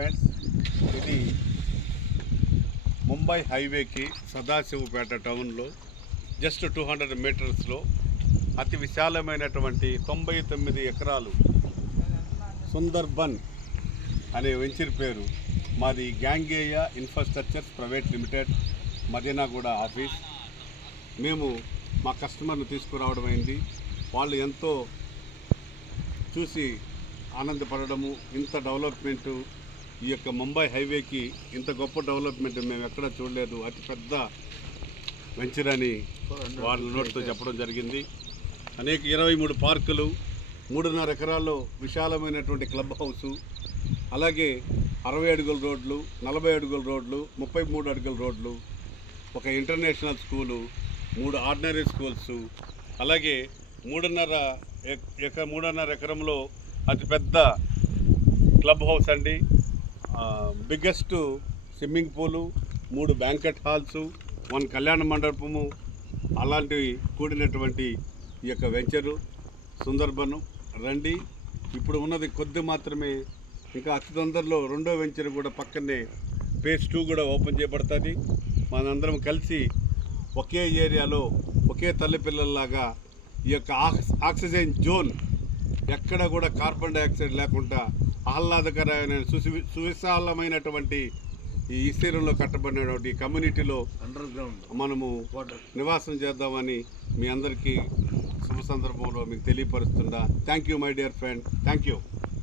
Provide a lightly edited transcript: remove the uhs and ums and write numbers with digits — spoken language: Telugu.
ఫ్రెండ్స్, ఇది ముంబై హైవేకి సదాశివపేట టౌన్లో జస్ట్ 200 మీటర్స్లో అతి విశాలమైనటువంటి 99 ఎకరాలు సుందర్బన్ అనే వెంచర్ పేరు మాది. Gangeya infrastructures private limited, Madinaguda office. మేము మా కస్టమర్ను తీసుకురావడం అయింది. వాళ్ళు ఎంతో చూసి ఆనందపడము. ఇంత డెవలప్మెంటు, ఈ యొక్క ముంబై హైవేకి ఇంత గొప్ప డెవలప్మెంట్ మేము ఎక్కడా చూడలేదు, అతిపెద్ద వెంచర్ అని వాళ్ళ నోటితో చెప్పడం జరిగింది. అనేక 23 పార్కులు, 3.5 ఎకరాల్లో విశాలమైనటువంటి క్లబ్ హౌసు, అలాగే 60 అడుగుల రోడ్లు, 40 అడుగుల రోడ్లు, 33 అడుగుల రోడ్లు, ఒక ఇంటర్నేషనల్ స్కూలు, 3 ఆర్డినరీ స్కూల్స్, అలాగే 3.5 ఎకరంలో అతిపెద్ద క్లబ్ హౌస్ అండి, biggest swimming pool, 3 banquet halls, 1 కళ్యాణ మండపము, అలాంటివి కూడినటువంటి ఈ యొక్క వెంచరు సుందర్బను. రండి, ఇప్పుడు ఉన్నది కొద్ది మాత్రమే. ఇంకా అతి తొందరలో రెండో వెంచర్ కూడా పక్కనే ఫేజ్ 2 కూడా ఓపెన్ చేయబడుతుంది. మనందరం కలిసి ఒకే ఏరియాలో ఒకే తల్లిపిల్లల్లాగా ఈ యొక్క ఆక్సిజన్ జోన్, ఎక్కడ కూడా కార్బన్ డైఆక్సైడ్ లేకుండా ఆహ్లాదకరమైన సువిశాలమైనటువంటి ఈ విస్తీర్ణంలో కట్టబడినటువంటి కమ్యూనిటీలో అండర్ గ్రౌండ్ మనము నివాసం చేద్దామని మీ అందరికీ శుభ సందర్భంలో మీకు తెలియపరుస్తుందా. Thank you my dear friend, thank you.